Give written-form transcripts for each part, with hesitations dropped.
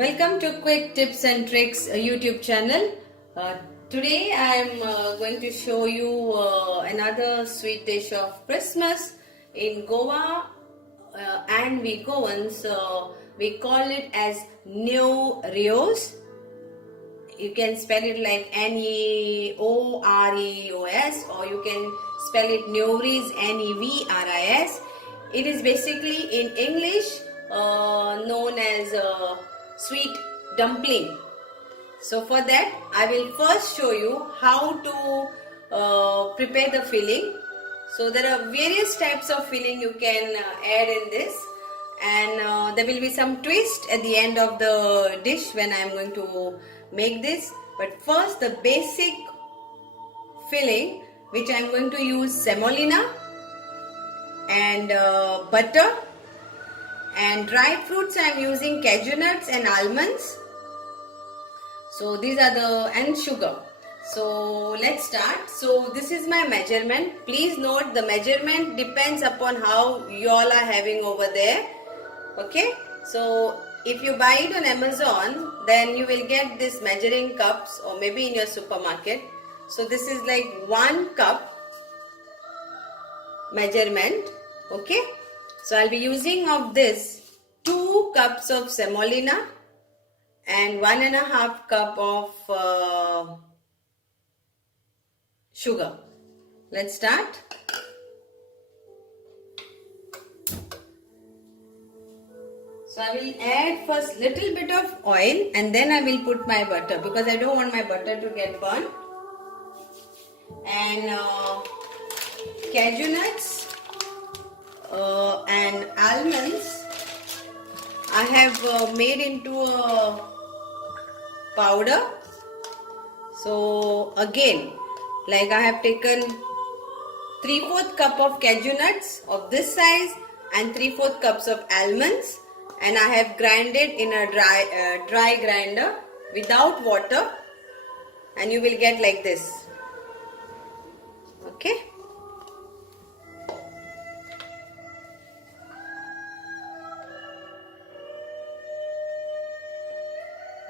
Welcome to Quick Tips and Tricks YouTube channel. Today I am going to show you another sweet dish of Christmas. In Goa and we Goans, we call it as New Rios. You can spell it like Neoreos, or you can spell it Nevris, Nevris. It is basically in English known as sweet dumpling. So for that I will first show you how to prepare the filling. So there are various types of filling you can add in this, and there will be some twist at the end of the dish when I am going to make this. But first, the basic filling, which I am going to use semolina and butter, and dry fruits I am using cashew nuts and almonds. So these are and sugar. So let's start. So this is my measurement. Please note the measurement depends upon how you all are having over there. Okay. So if you buy it on Amazon, then you will get this measuring cups, or maybe in your supermarket. So this is like 1 cup measurement. Okay. So I'll be using of this 2 cups of semolina and 1.5 cup of sugar. Let's start. So I will add first little bit of oil, and then I will put my butter, because I don't want my butter to get burnt. And cashew nuts and almonds I have made into a powder. So again, like I have taken 3/4 cup of cashew nuts of this size and 3/4 cups of almonds, and I have grinded in a dry grinder without water, and you will get like this. Okay.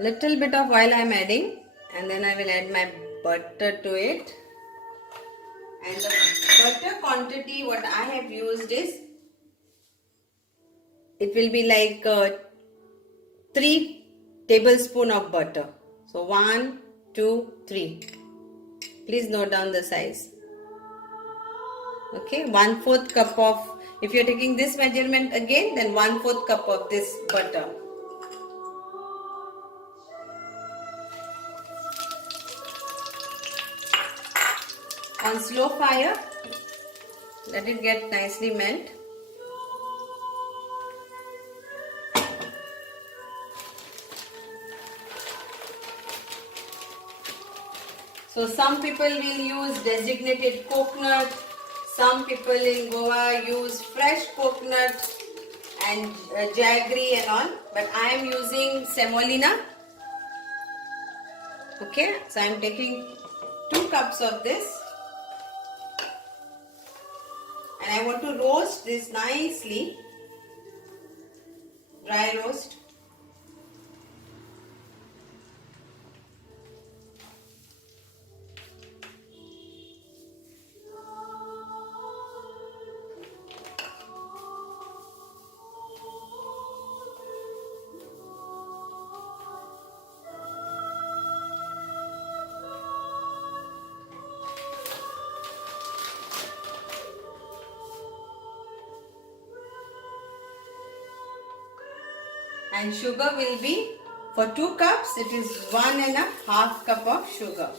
Little bit of oil I am adding, and then I will add my butter to it. And the butter quantity what I have used is, it will be like 3 tablespoons of butter. So 1, 2, 3. Please note down the size. Okay, 1/4 cup of, if you are taking this measurement again, then 1/4 cup of this butter. On slow fire, let it get nicely melt. So some people will use designated coconut, some people in Goa use fresh coconut and jaggery and all, but I am using semolina. Okay, so I am taking 2 cups of this, and I want to roast this nicely, dry roast. And sugar will be, for 2 cups, it is 1.5 cup of sugar.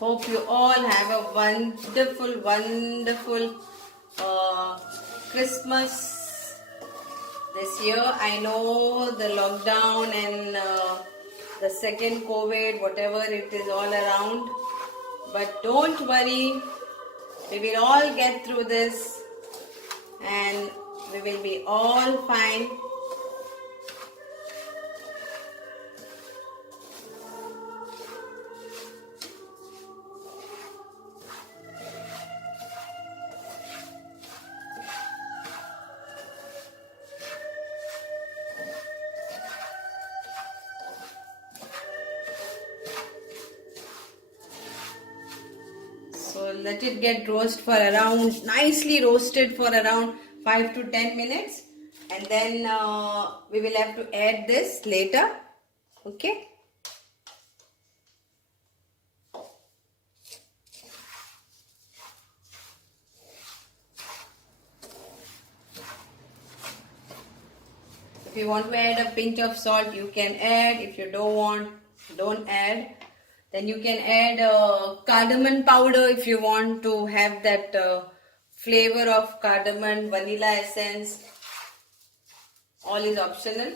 Hope you all have a wonderful Christmas this year. I know the lockdown and the second COVID, whatever it is all around, but don't worry, we will all get through this and we will be all fine. So let it get nicely roasted for around 5 to 10 minutes, and then we will have to add this later. Okay. If you want to add a pinch of salt, you can add. If you don't want, don't add. Then you can add cardamom powder if you want to have that flavor of cardamom, vanilla essence. All is optional.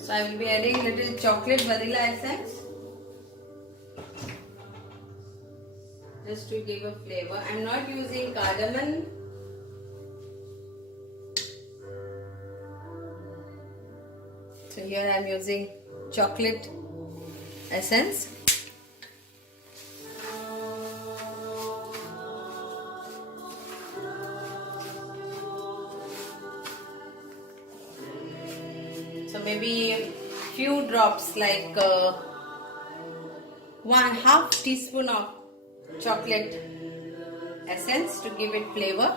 So I will be adding little chocolate vanilla essence just to give a flavor. I am not using cardamom. So here I am using chocolate essence. So maybe a few drops, like 1/2 teaspoon of chocolate essence to give it flavor.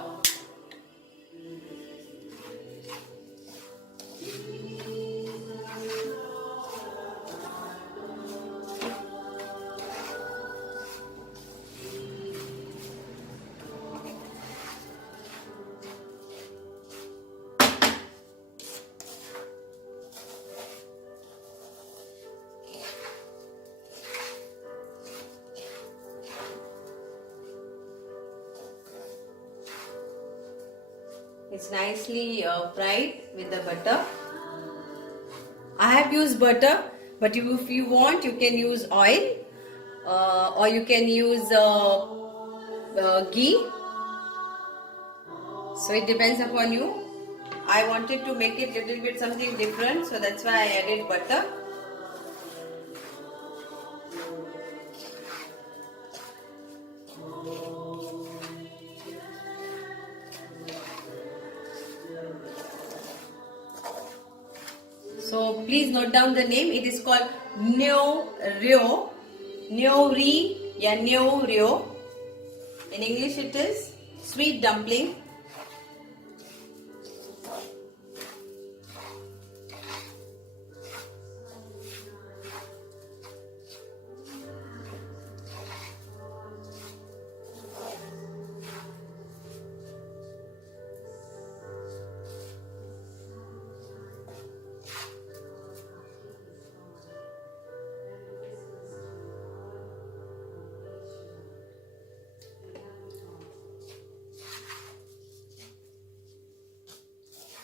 It's nicely fried with the butter. I have used butter, but if you want, you can use oil or you can use ghee. So it depends upon you. I wanted to make it little bit something different, so that's why I added butter. So please note down the name. It is called Neo-ryo. Nyeori, yeah, Neo-ryo. In English it is sweet dumpling.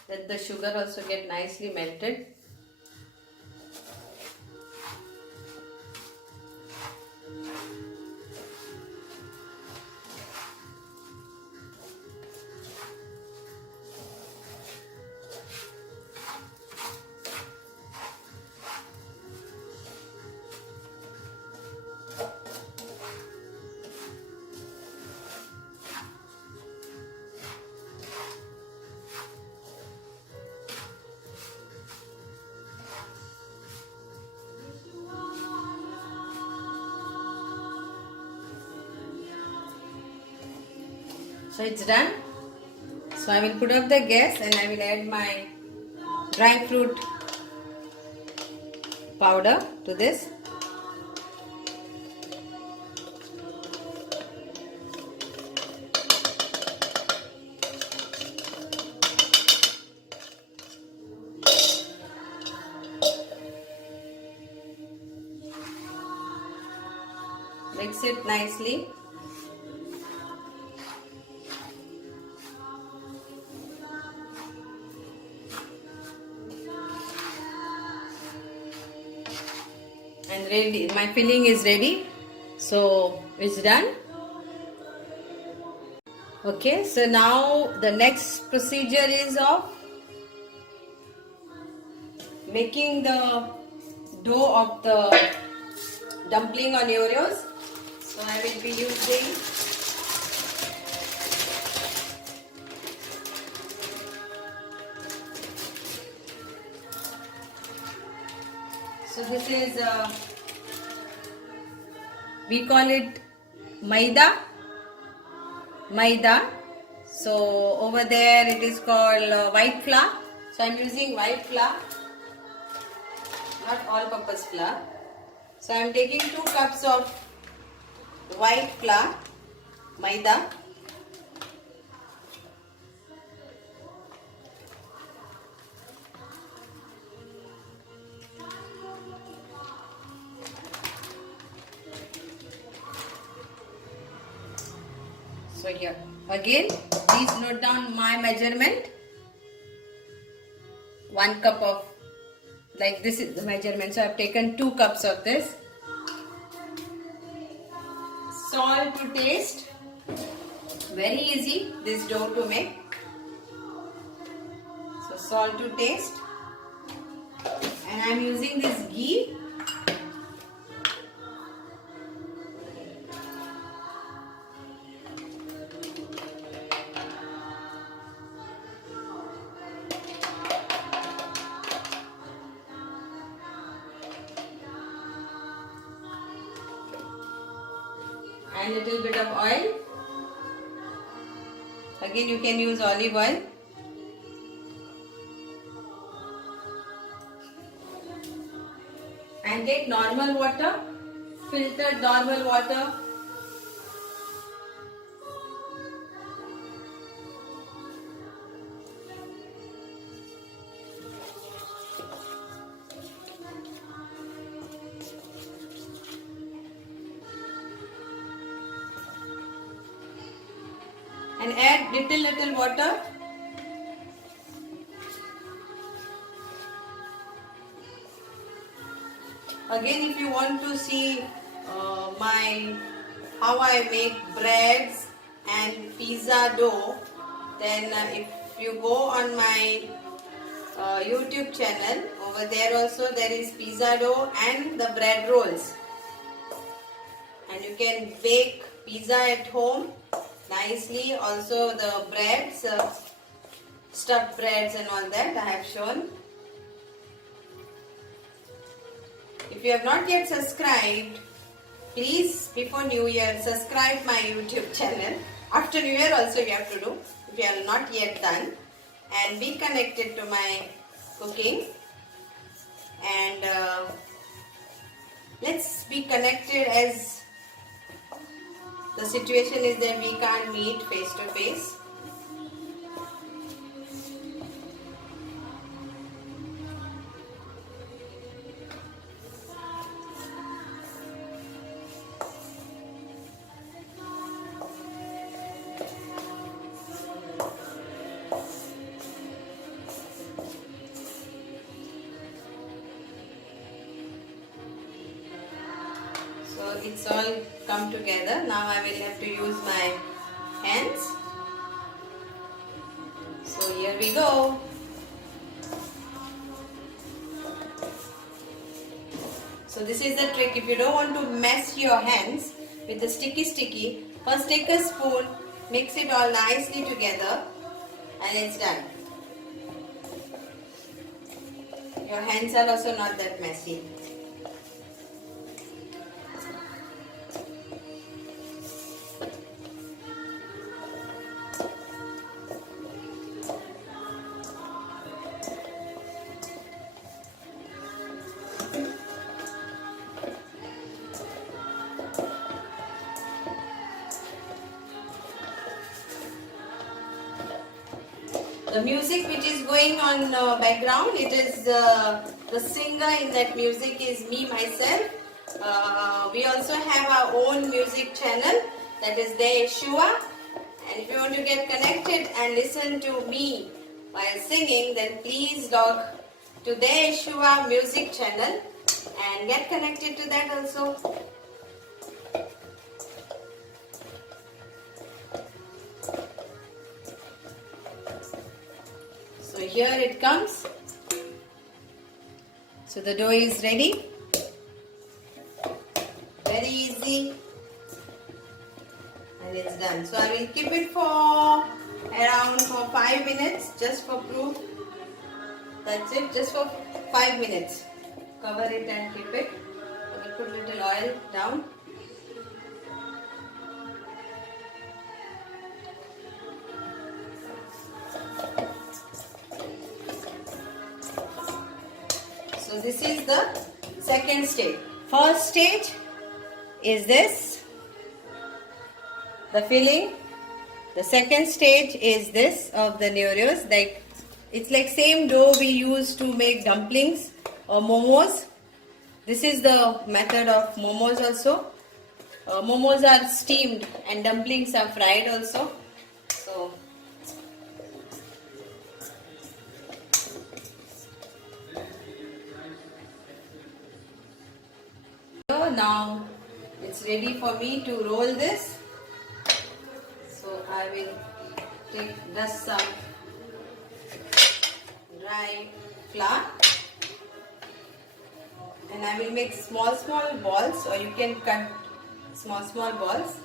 Let the sugar also get nicely melted. So it's done. So I will put up the gas and I will add my dry fruit powder to this. Mix it nicely. And ready, my filling is ready, so it's done. Okay, so now the next procedure is of making the dough of the dumpling or Oreos. So I will be using this is we call it maida. So over there it is called white flour. So I am using white flour, not all-purpose flour. So I am taking 2 cups of white flour, maida. So here again, please note down my measurement. 1 cup of, like this is the measurement. So I have taken 2 cups of this. Salt to taste. Very easy this dough to make. So salt to taste. And I am using this ghee. And little bit of oil. Again you can use olive oil. And take normal water, filtered normal water. And add little water. Again, if you want to see how I make breads and pizza dough, then if you go on my YouTube channel, over there also there is pizza dough and the bread rolls, and you can bake pizza at home nicely. Also the breads, stuffed breads and all that I have shown. you have not yet subscribed, please before New Year subscribe my YouTube channel. After New Year also you have to do if you are not yet done, and be connected to my cooking, and let's be connected, as the situation is that we can't meet face to face. So it's all come together. Now I will have to use my hands. So here we go. So this is the trick. If you don't want to mess your hands with the sticky, first take a spoon, mix it all nicely together, and it's done. Your hands are also not that messy. The music which is going on background, it is the singer in that music is me myself. We also have our own music channel, that is De Yeshua. And if you want to get connected and listen to me while singing, then please log to De Yeshua music channel and get connected to that also. So here it comes. So the dough is ready. Very easy. And it's done. So I will keep it for around 5 minutes, just for proof. That's it, just for 5 minutes. Cover it and keep it. I will put little oil down. So this is the second stage. First stage is this, the filling. The second stage is this of the Neurios. Like, it's like same dough we use to make dumplings or momos. This is the method of momos also. Momos are steamed and dumplings are fried also. So now it's ready for me to roll this. So I will dust some dry flour, and I will make small balls, or you can cut small balls.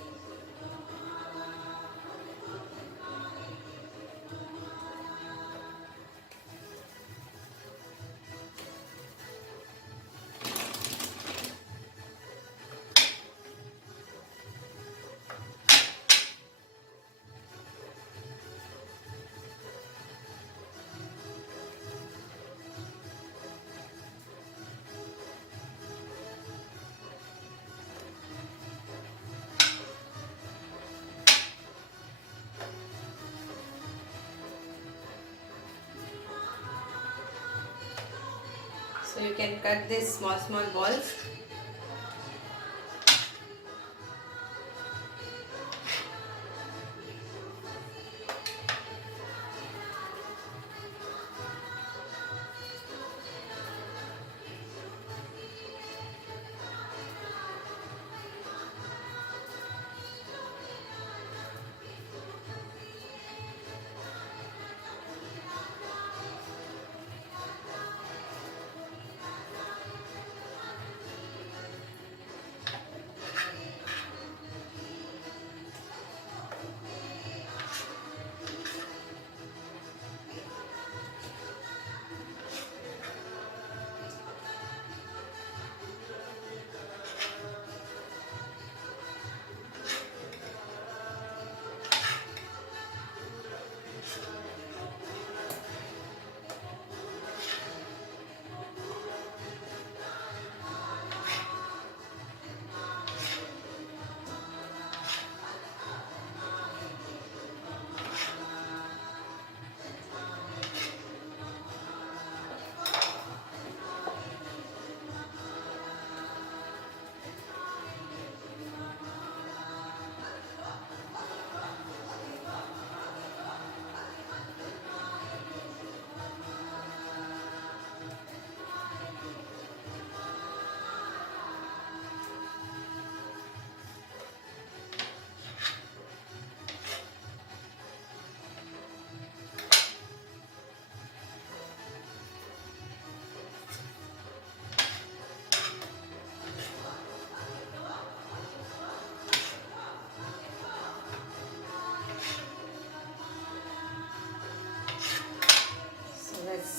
So you can cut these small balls.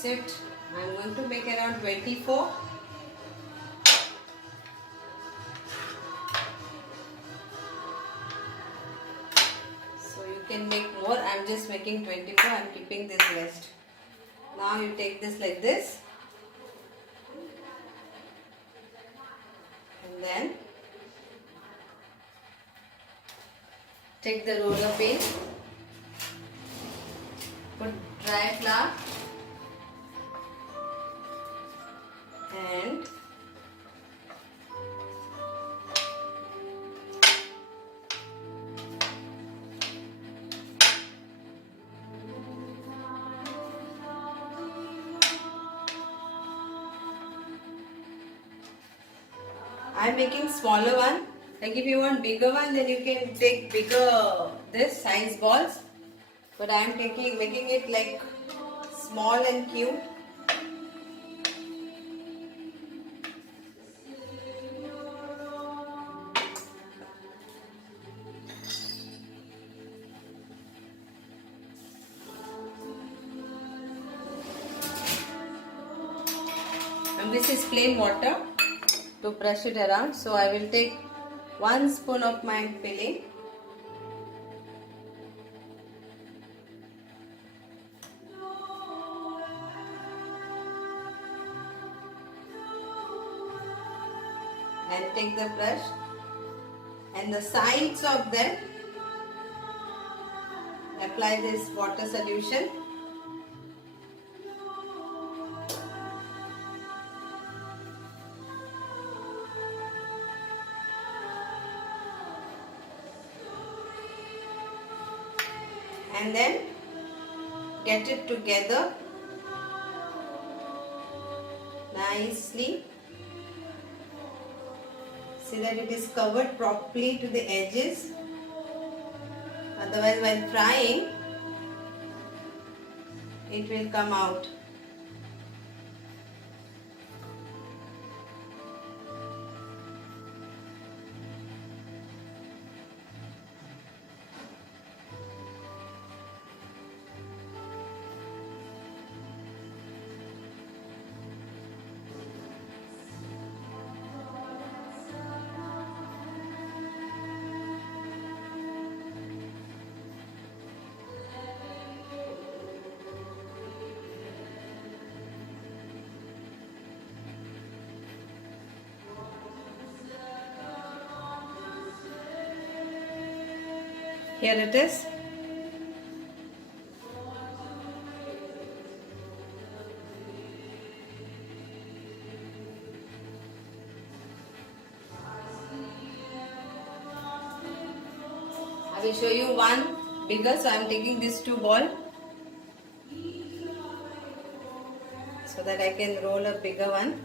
it. I'm going to make around 24. So you can make more. I'm just making 24. I'm keeping this rest. Now you take this like this. And then take the roller pin. Put dry flour. And I'm making smaller one. Like if you want bigger one, then you can take bigger this size balls. But I'm making it like small and cute. And this is plain water to brush it around. So I will take 1 spoon of my filling. And take the brush and the sides of them apply this water solution. And then get it together nicely. See that it is covered properly to the edges. Otherwise, while frying, it will come out. Here it is. I will show you one bigger, so I am taking these 2 balls so that I can roll a bigger one.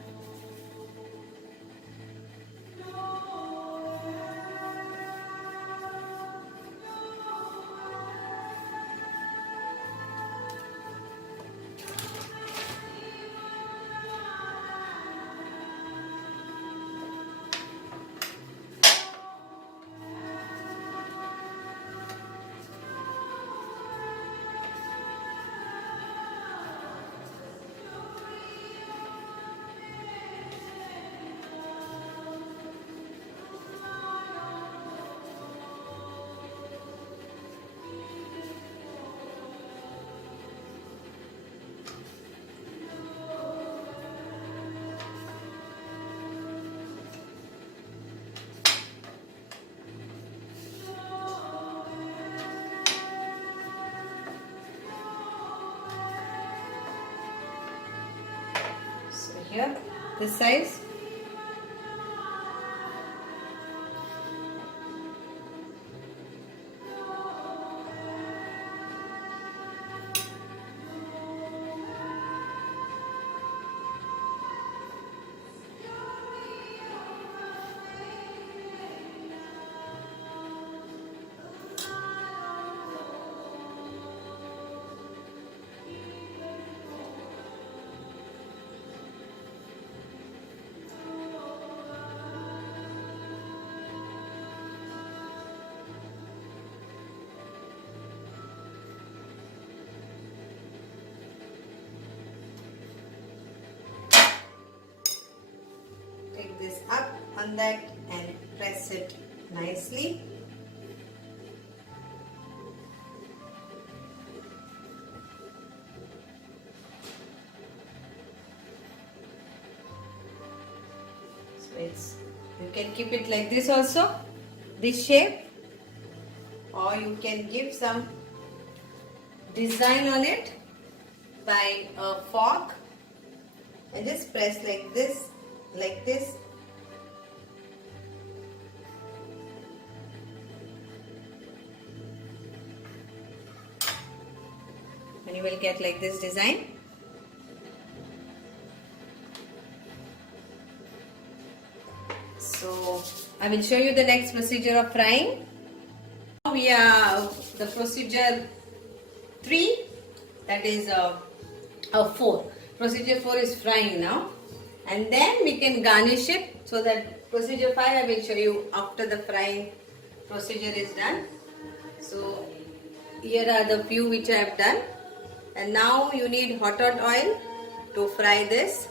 Here, this size. on that and press it nicely. So you can keep it like this also, this shape, or you can give some design on it by a fork and just press like this, like this. And you will get like this design. So I will show you the next procedure of frying. Now we are the procedure 3, that is 4. Procedure 4 is frying now, and then we can garnish it. So that procedure 5 I will show you after the frying procedure is done. So here are the few which I have done, and now you need hot oil to fry this.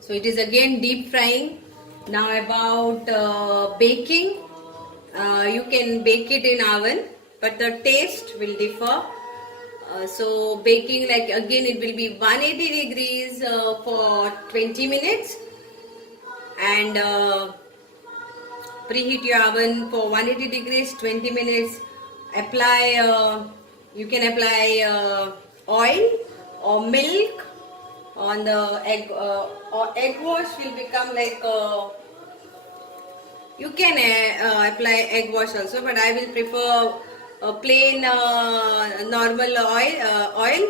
So it is again deep frying. Now about baking, you can bake it in oven, but the taste will differ. So baking, like again, it will be 180 degrees for 20 minutes, and preheat your oven for 180 degrees 20 minutes. Apply, you can apply oil or milk on the egg, or egg wash will become like you can apply egg wash also, but I will prefer plain normal oil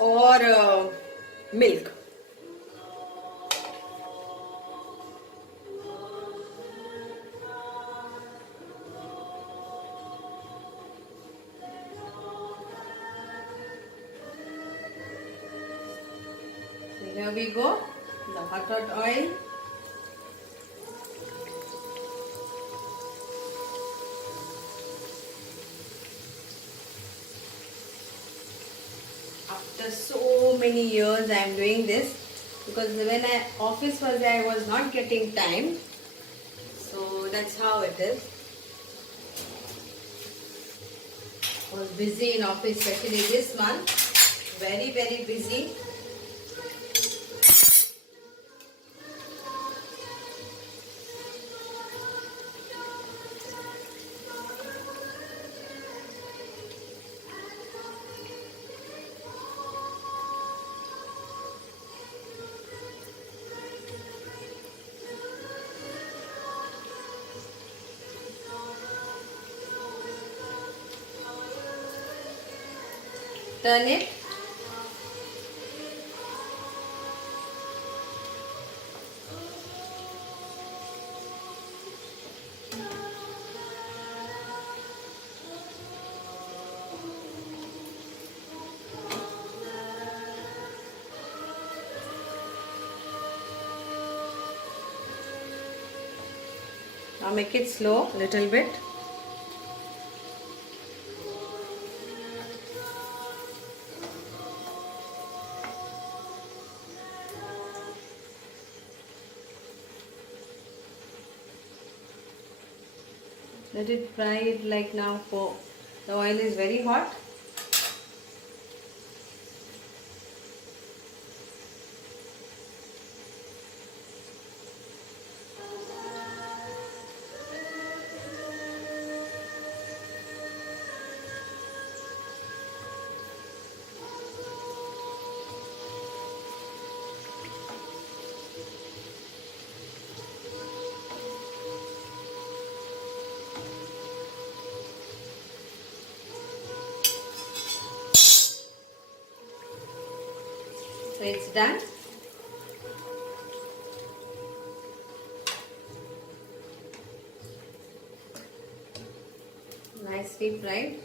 or milk. So here we go, the hot oil. After so many years I am doing this, because when office was there I was not getting time, so that's how it is. I was busy in office, especially this month, very busy. Turn it. Now make it slow, little bit. Let it fry it like now. For the oil is very hot. So it's done. Nicely fried.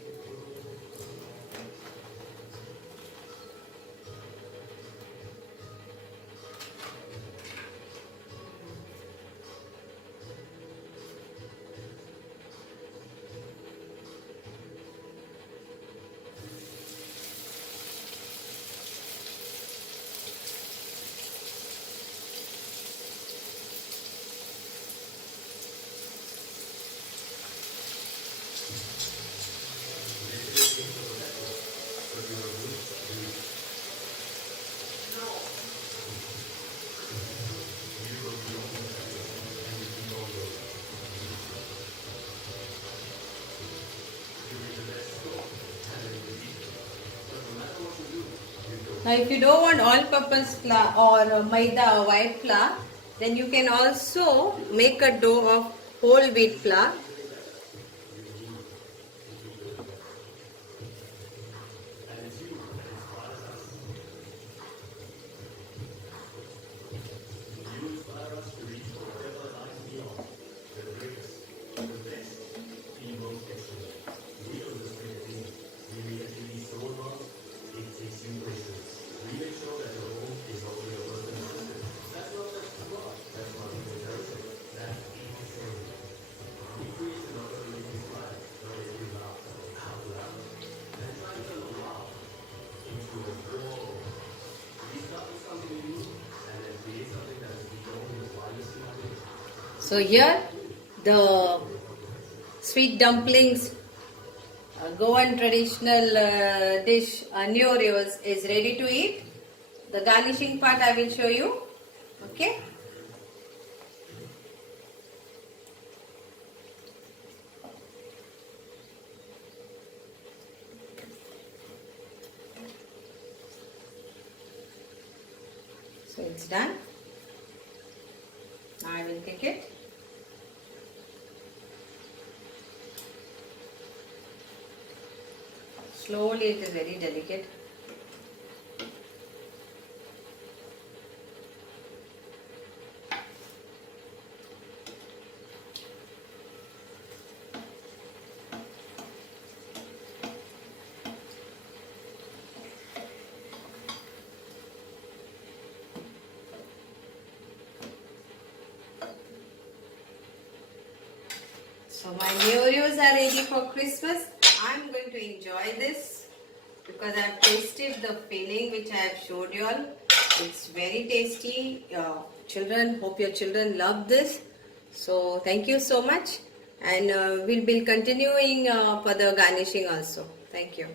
Now if you don't want all-purpose flour or maida white flour, then you can also make a dough of whole wheat flour. So here the sweet dumplings, Goan traditional dish Neorios is ready to eat. The garnishing part I will show you. Okay. So it's done. Now I will take it. Slowly, it is very delicate. So my Neorios are ready for Christmas. I'm going to enjoy this because I've tasted the filling which I have showed you all. It's very tasty. Children, hope your children love this. So thank you so much, and we'll be continuing for the garnishing also. Thank you.